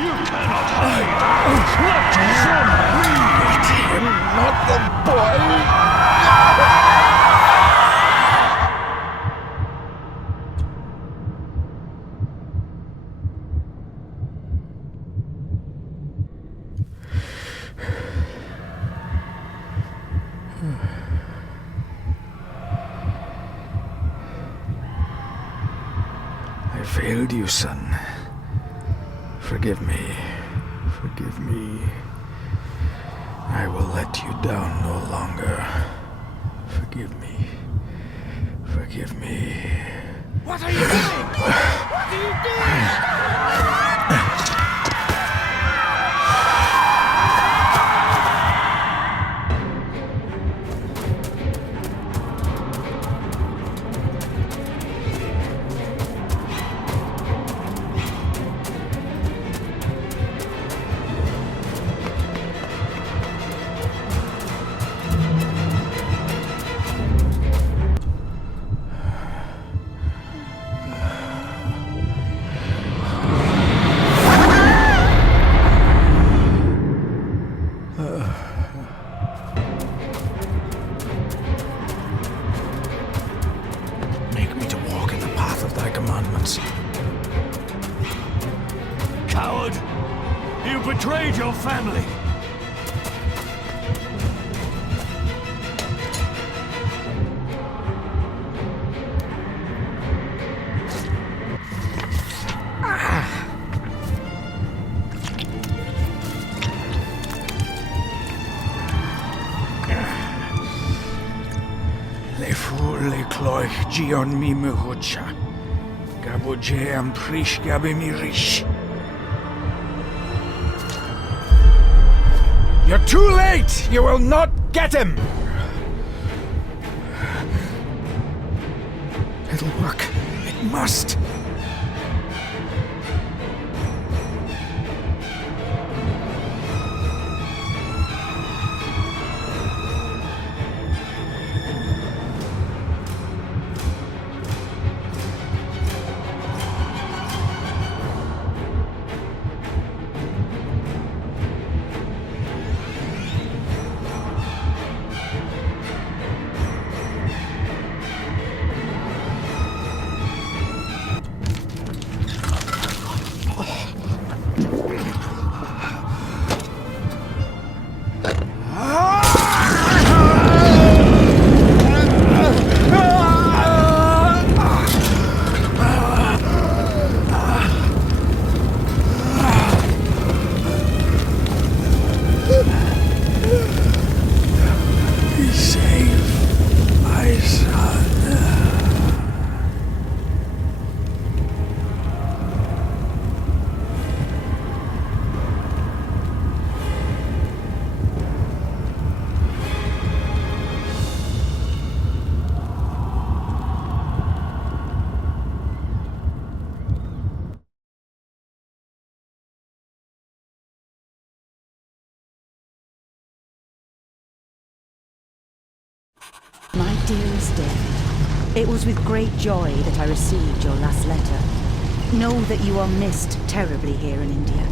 You cannot hide! Let your son free! Not the boy! I failed you, son. Forgive me. Forgive me. I will let you down no longer. Forgive me. Forgive me. What are you doing? What are you doing? Make me to walk in the path of thy commandments. Coward! You betrayed your family! Le fu le cloich gion mi muhucha. Gaboje am prish gabe mi rish. You're too late! You will not get him! It'll work. It must. My dearest David, it was with great joy that I received your last letter. Know that you are missed terribly here in India.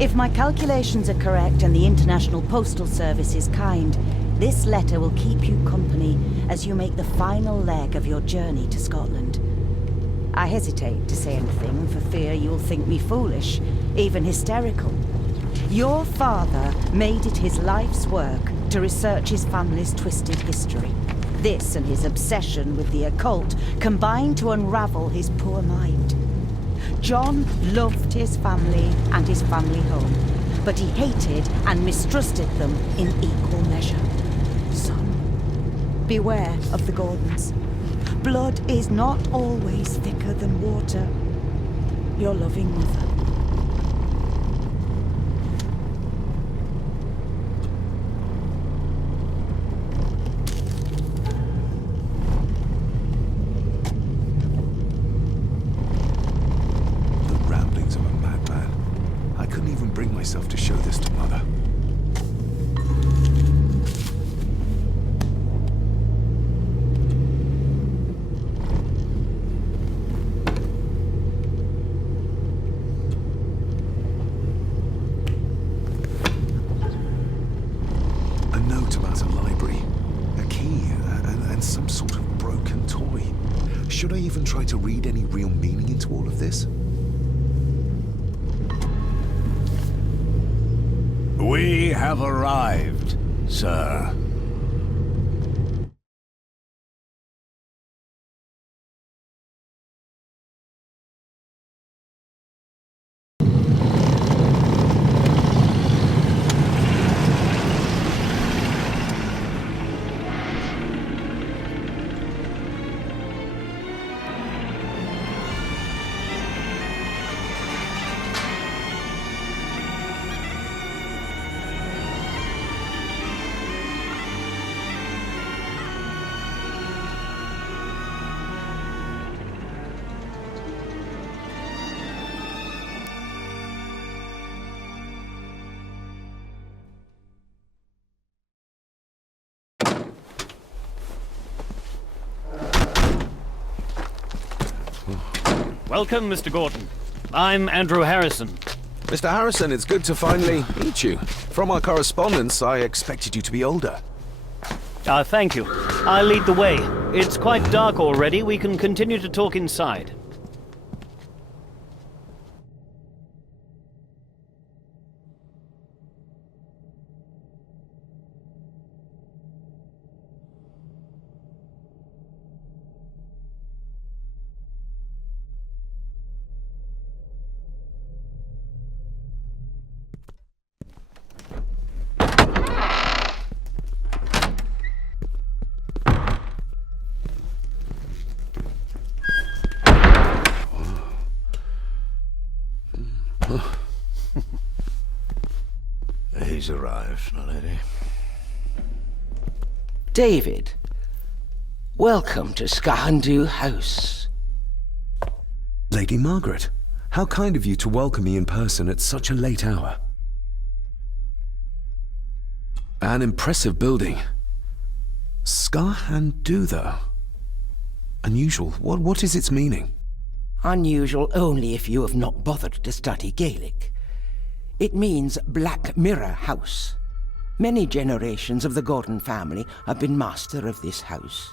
If my calculations are correct and the International Postal Service is kind, this letter will keep you company as you make the final leg of your journey to Scotland. I hesitate to say anything for fear you'll think me foolish, even hysterical. Your father made it his life's work to research his family's twisted history. This and his obsession with the occult combined to unravel his poor mind. John loved his family and his family home, but he hated and mistrusted them in equal measure. Son, beware of the Gordons. Blood is not always thicker than water. Your loving mother. Myself to show this to Mother. even try to read any real meaning into all of this? We have arrived, sir. Welcome, Mr. Gordon. I'm Andrew Harrison. Mr. Harrison, it's good to finally meet you. From our correspondence, I expected you to be older. Thank you. I'll lead the way. It's quite dark already. We can continue to talk inside. He's arrived, my lady. David, welcome to Skahandu House. Lady Margaret, how kind of you to welcome me in person at such a late hour. An impressive building. Skahandu, though. Unusual. What is its meaning? Unusual only if you have not bothered to study Gaelic. It means Black Mirror House. Many generations of the Gordon family have been master of this house.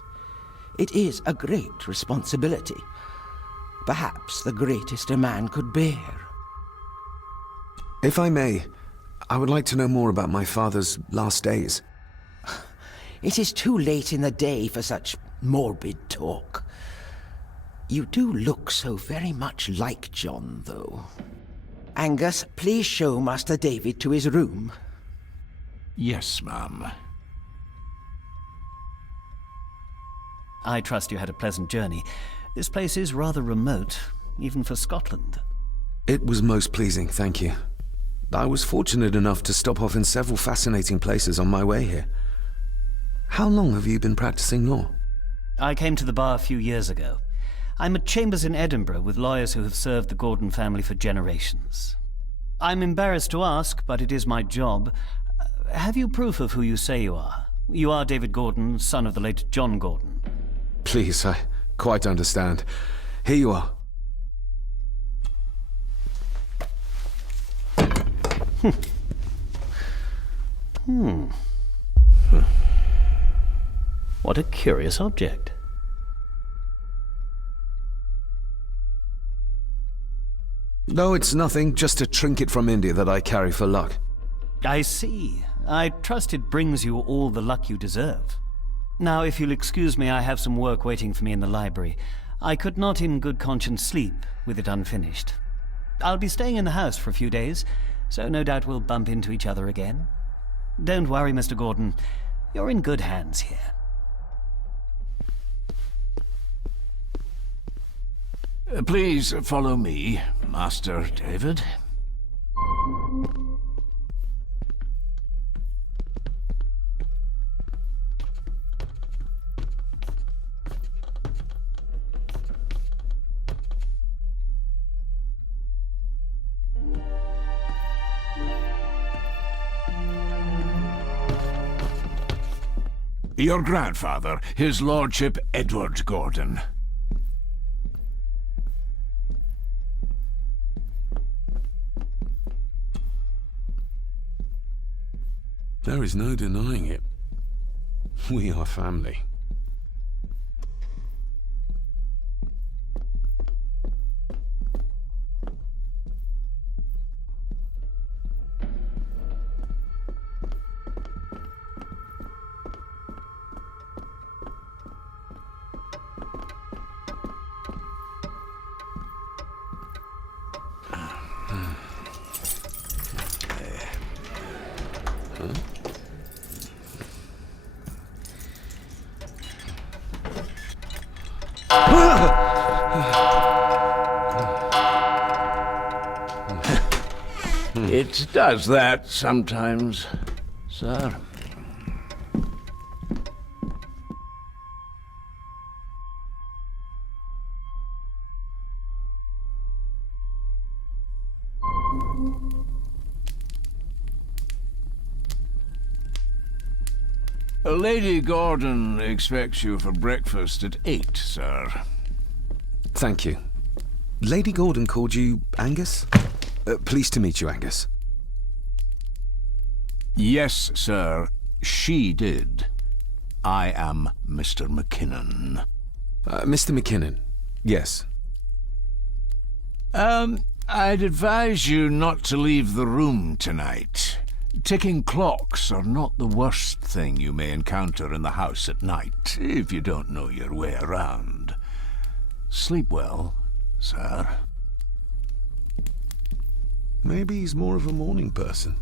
It is a great responsibility. Perhaps the greatest a man could bear. If I may, I would like to know more about my father's last days. It is too late in the day for such morbid talk. You do look so very much like John, though. Angus, please show Master David to his room. Yes, ma'am. I trust you had a pleasant journey. This place is rather remote, even for Scotland. It was most pleasing, thank you. I was fortunate enough to stop off in several fascinating places on my way here. How long have you been practicing law? I came to the bar a few years ago. I'm at chambers in Edinburgh with lawyers who have served the Gordon family for generations. I'm embarrassed to ask, but it is my job. Have you proof of who you say you are? You are David Gordon, son of the late John Gordon. Please, I quite understand. Here you are. What a curious object. No, it's nothing, just a trinket from India that I carry for luck. I see. I trust it brings you all the luck you deserve. Now, if you'll excuse me, I have some work waiting for me in the library. I could not in good conscience sleep with it unfinished. I'll be staying in the house for a few days, so no doubt we'll bump into each other again. Don't worry, Mr. Gordon. You're in good hands here. Please follow me, Master David. Your grandfather, His Lordship Edward Gordon. There is no denying it. We are family. It does that sometimes, sir. Lady Gordon expects you for breakfast at 8, sir. Thank you. Lady Gordon called you Angus? Pleased to meet you, Angus. Yes, sir. She did. I am Mr. McKinnon. Mr. McKinnon. Yes. I'd advise you not to leave the room tonight. Ticking clocks are not the worst thing you may encounter in the house at night, if you don't know your way around. Sleep well, sir. Maybe he's more of a morning person.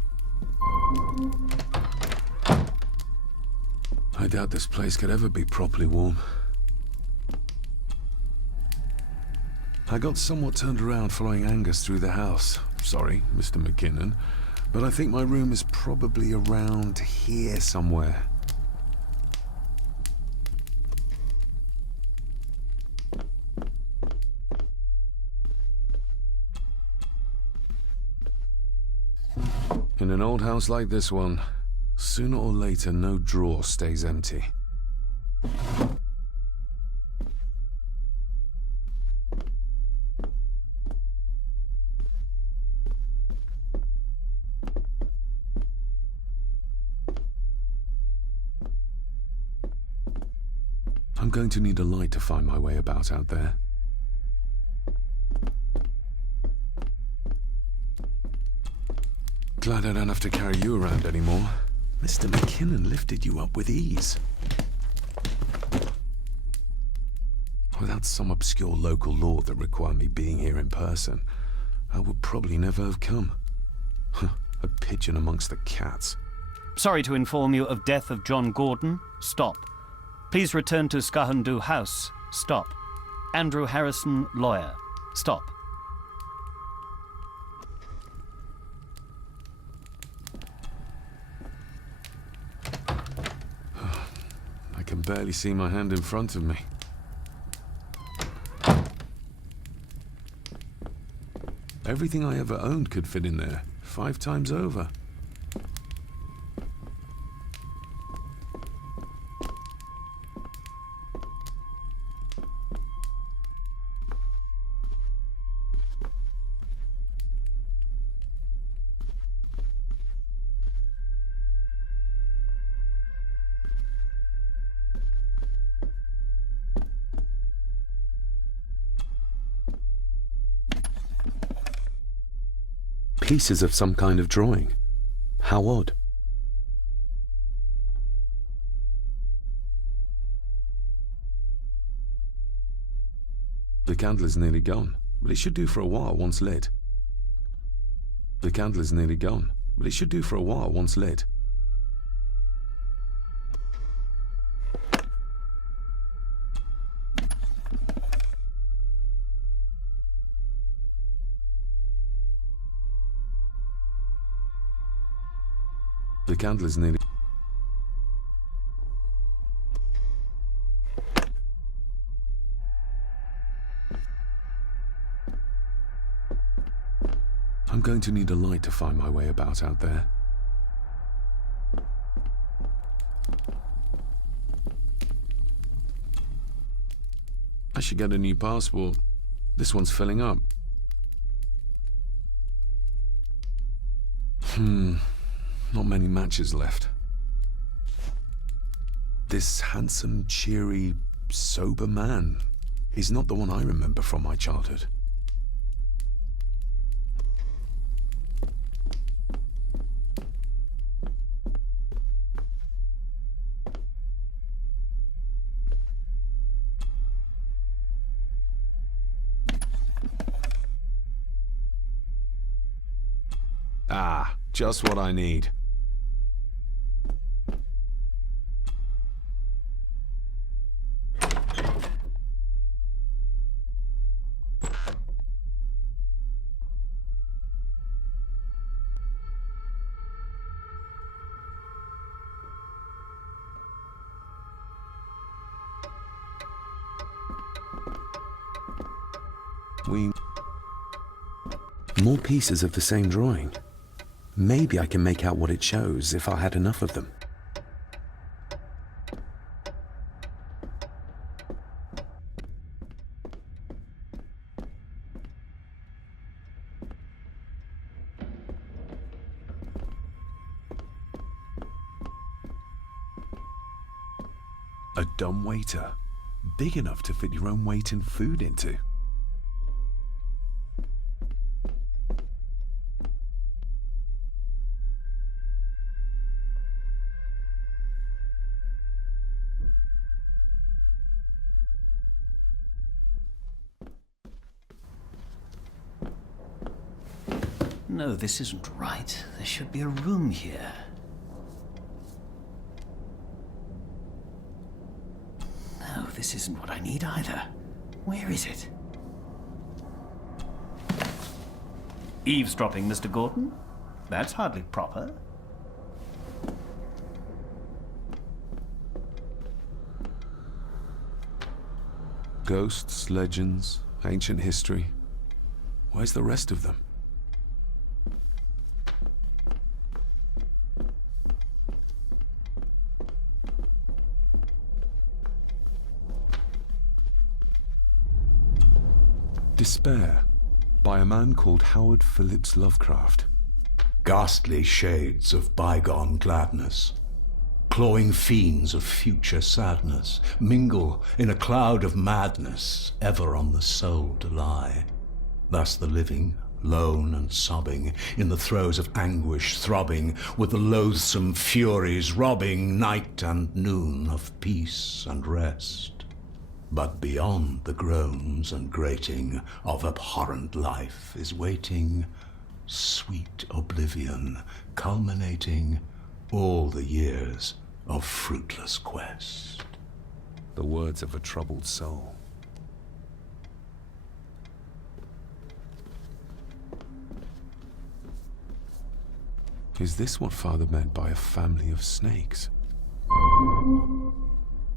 I doubt this place could ever be properly warm. I got somewhat turned around following Angus through the house. Sorry, Mr. McKinnon, but I think my room is probably around here somewhere. In an old house like this one, sooner or later no drawer stays empty. I'm going to need a light to find my way about out there. Glad I don't have to carry you around anymore. Mr. McKinnon lifted you up with ease. Without some obscure local law that required me being here in person, I would probably never have come. A pigeon amongst the cats. Sorry to inform you of death of John Gordon. Stop. Please return to Skahandu House. Stop. Andrew Harrison, lawyer. Stop. I can barely see my hand in front of me. Everything I ever owned could fit in there, 5 times over. Pieces of some kind of drawing. How odd. The candle is nearly gone, but it should do for a while once lit. The candle is nearly gone, but it should do for a while once lit. The candle is nearly... I'm going to need a light to find my way about out there. I should get a new passport. This one's filling up. Not many matches left. This handsome, cheery, sober man is not the one I remember from my childhood. Ah, just what I need. More pieces of the same drawing. Maybe I can make out what it shows if I had enough of them. A dumbwaiter. Big enough to fit your own weight and food into. No, this isn't right. There should be a room here. No, this isn't what I need either. Where is it? Eavesdropping, Mr. Gordon? That's hardly proper. Ghosts, legends, ancient history. Where's the rest of them? Despair, by a man called Howard Phillips Lovecraft. Ghastly shades of bygone gladness, clawing fiends of future sadness, mingle in a cloud of madness, ever on the soul to lie. Thus the living, lone and sobbing, in the throes of anguish throbbing, with the loathsome furies robbing night and noon of peace and rest. But beyond the groans and grating of abhorrent life is waiting sweet oblivion, culminating all the years of fruitless quest. The words of a troubled soul. Is this what Father meant by a family of snakes?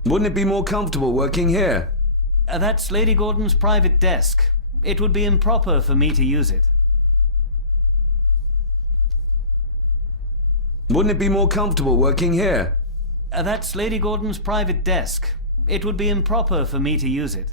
Wouldn't it be more comfortable working here? That's Lady Gordon's private desk. It would be improper for me to use it. Wouldn't it be more comfortable working here? That's Lady Gordon's private desk. It would be improper for me to use it.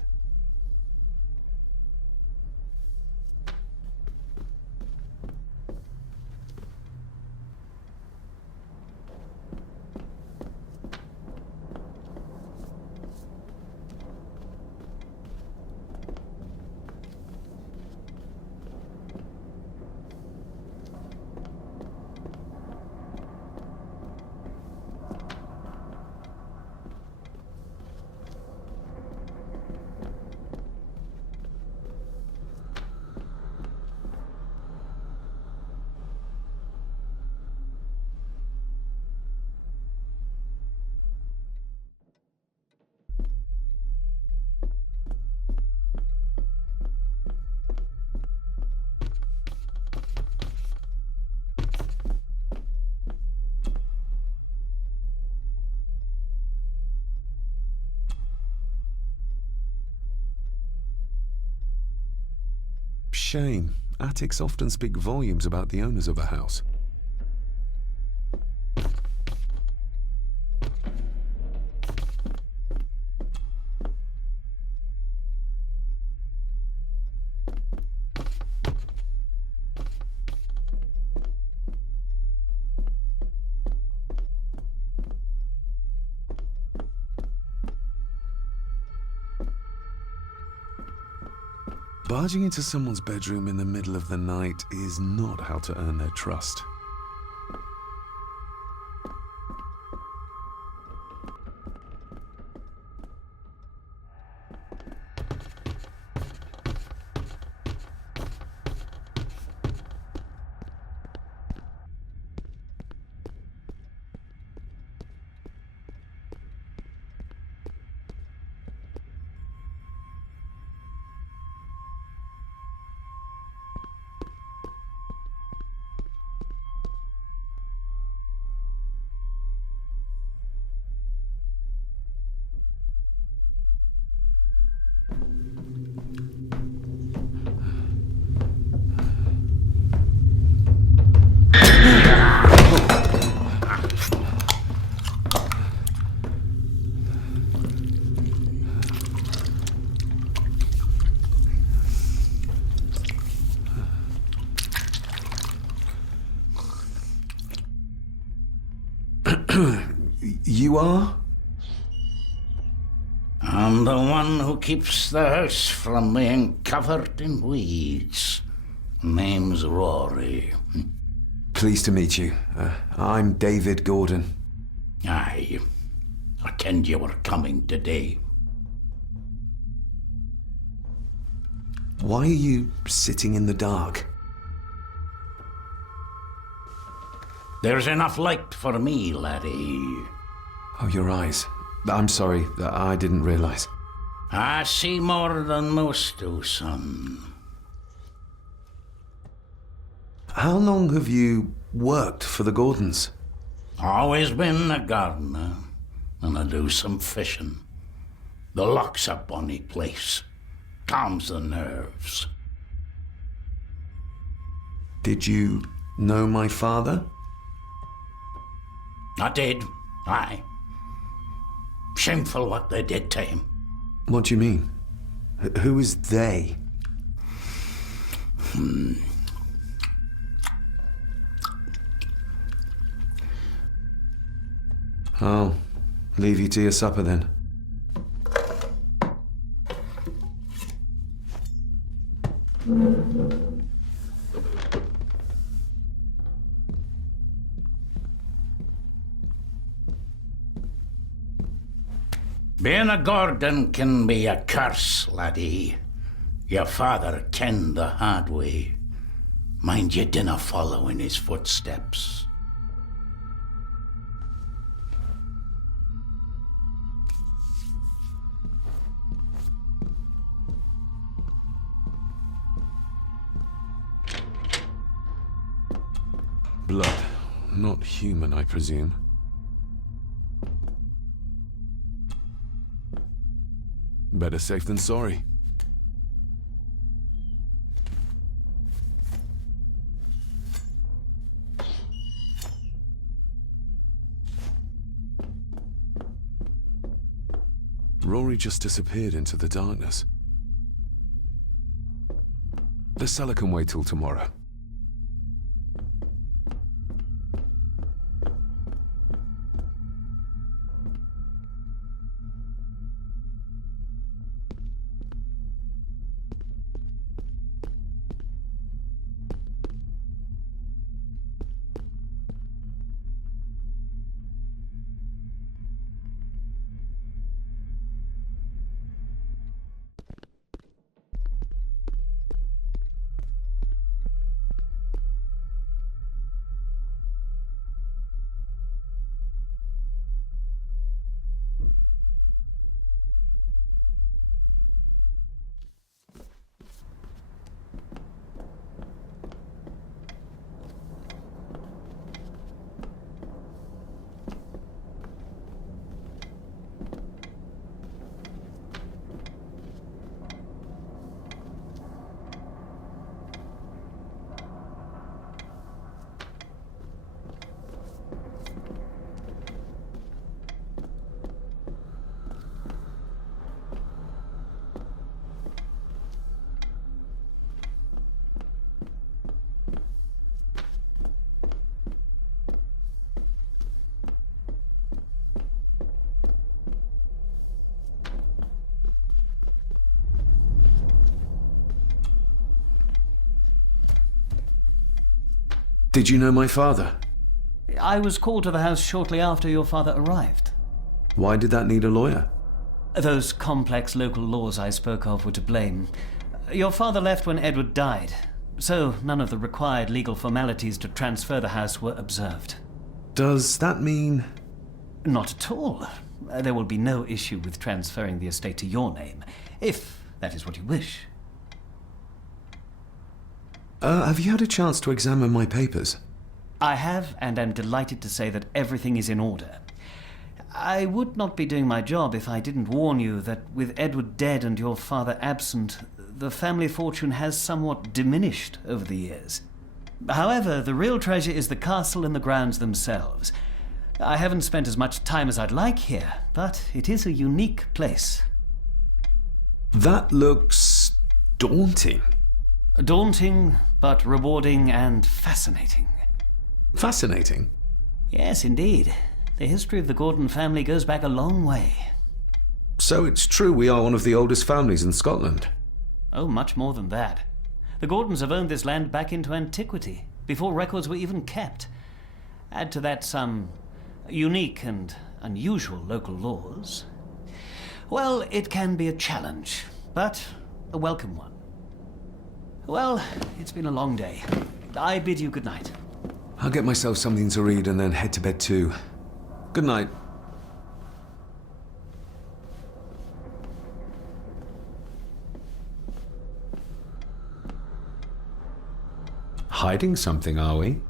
Shame. Attics often speak volumes about the owners of a house. Barging into someone's bedroom in the middle of the night is not how to earn their trust. You are? I'm the one who keeps the house from being covered in weeds. Name's Rory. Pleased to meet you. I'm David Gordon. Aye. I kenned you were coming today. Why are you sitting in the dark? There's enough light for me, laddie. Oh, your eyes. I'm sorry, I didn't realize. I see more than most do, son. How long have you worked for the Gordons? Always been a gardener, and I do some fishing. The loch's a bonny place. Calms the nerves. Did you know my father? I did, aye. Shameful what they did to him. What do you mean? Who is they? I'll leave you to your supper then. Being a Gordon can be a curse, laddie. Your father kenned the hard way. Mind you dinna follow in his footsteps. Blood. Not human, I presume. Better safe than sorry. Rory just disappeared into the darkness. The cellar can wait till tomorrow. Did you know my father? I was called to the house shortly after your father arrived. Why did that need a lawyer? Those complex local laws I spoke of were to blame. Your father left when Edward died, so none of the required legal formalities to transfer the house were observed. Does that mean... Not at all. There will be no issue with transferring the estate to your name, if that is what you wish. Have you had a chance to examine my papers? I have, and am delighted to say that everything is in order. I would not be doing my job if I didn't warn you that with Edward dead and your father absent, the family fortune has somewhat diminished over the years. However, the real treasure is the castle and the grounds themselves. I haven't spent as much time as I'd like here, but it is a unique place. That looks... daunting. Daunting, but rewarding and fascinating. Fascinating? Yes, indeed. The history of the Gordon family goes back a long way. So it's true we are one of the oldest families in Scotland. Oh, much more than that. The Gordons have owned this land back into antiquity, before records were even kept. Add to that some unique and unusual local laws. Well, it can be a challenge, but a welcome one. Well, it's been a long day. I bid you good night. I'll get myself something to read and then head to bed too. Good night. Hiding something, are we?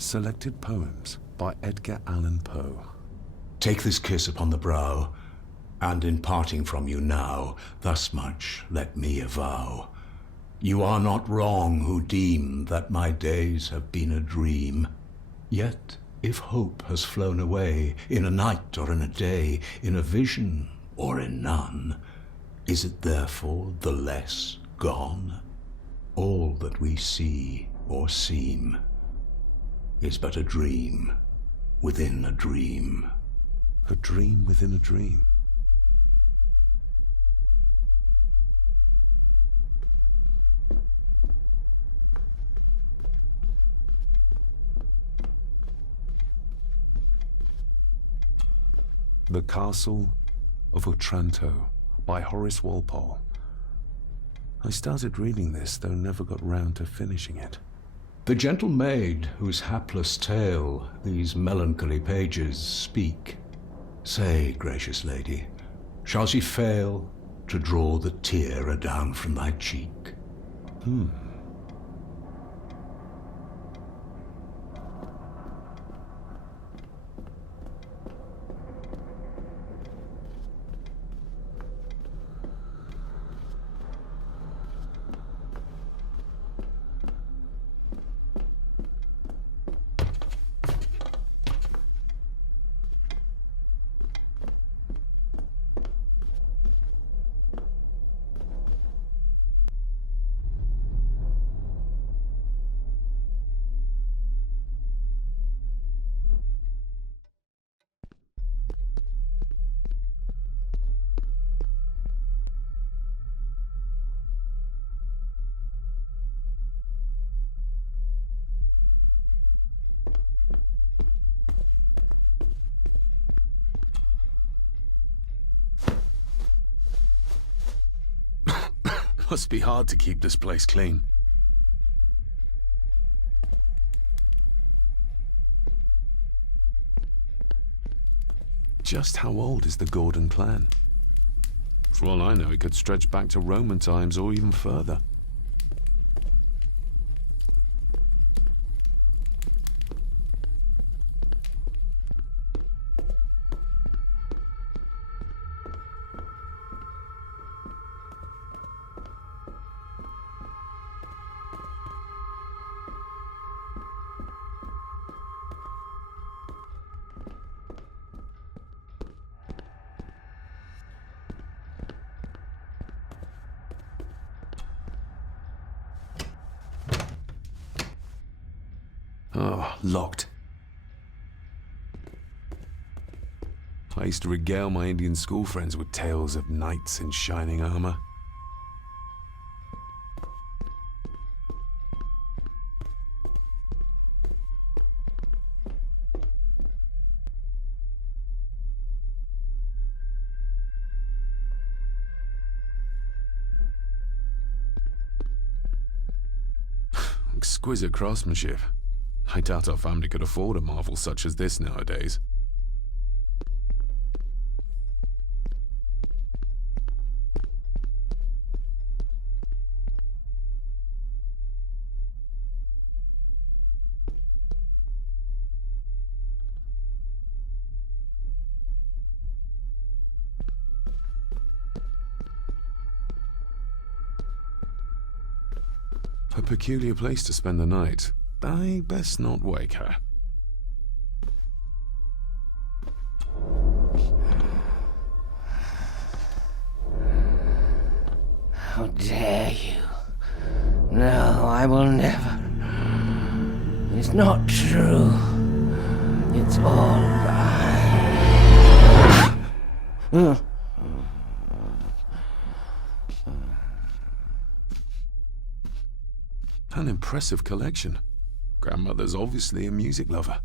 Selected Poems by Edgar Allan Poe. Take this kiss upon the brow, and in parting from you now, thus much let me avow. You are not wrong who deem that my days have been a dream. Yet, if hope has flown away, in a night or in a day, in a vision or in none, is it therefore the less gone? All that we see or seem is but a dream within a dream. A dream within a dream. The Castle of Otranto by Horace Walpole. I started reading this, though never got round to finishing it. The gentle maid whose hapless tale these melancholy pages speak, say, gracious lady, shall she fail to draw the tear adown from thy cheek? Must be hard to keep this place clean. Just how old is the Gordon clan? For all I know, it could stretch back to Roman times or even further. Oh, locked. I used to regale my Indian school friends with tales of knights in shining armor. Exquisite craftsmanship. I doubt our family could afford a marvel such as this nowadays. A peculiar place to spend the night. I best not wake her. How dare you? No, I will never. It's not true. It's all lie. An impressive collection. Grandmother's obviously a music lover.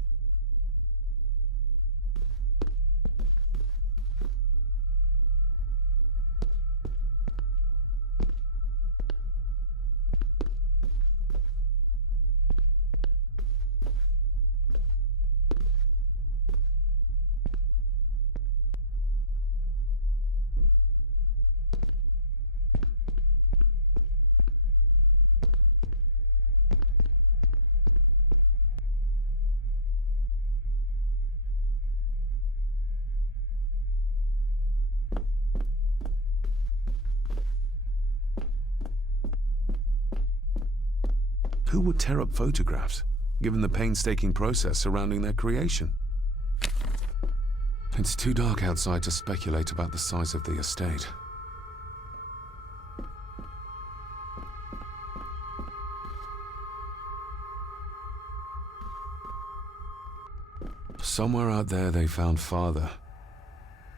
Who would tear up photographs, given the painstaking process surrounding their creation? It's too dark outside to speculate about the size of the estate. Somewhere out there they found Father,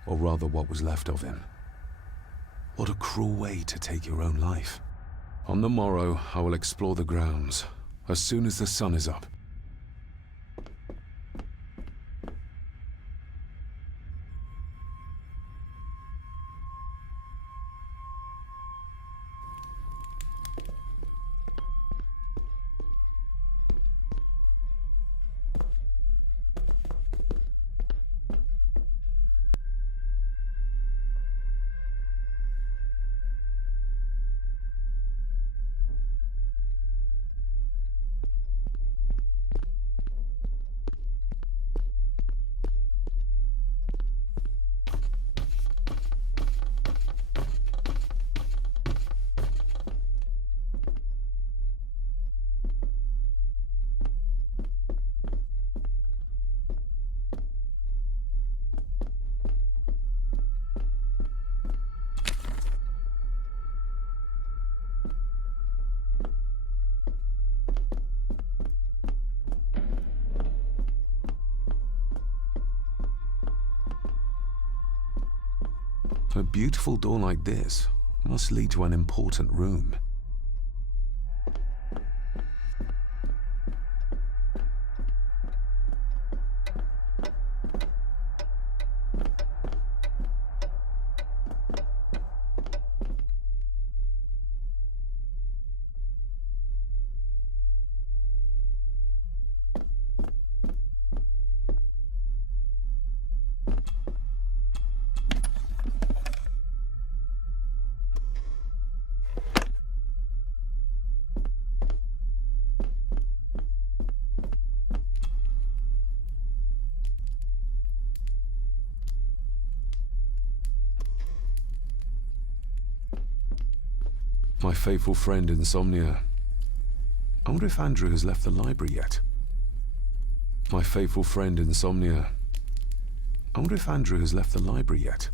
or rather what was left of him. What a cruel way to take your own life. On the morrow, I will explore the grounds, as soon as the sun is up. A beautiful door like this must lead to an important room. My faithful friend Insomnia. I wonder if Andrew has left the library yet. My faithful friend Insomnia. I wonder if Andrew has left the library yet.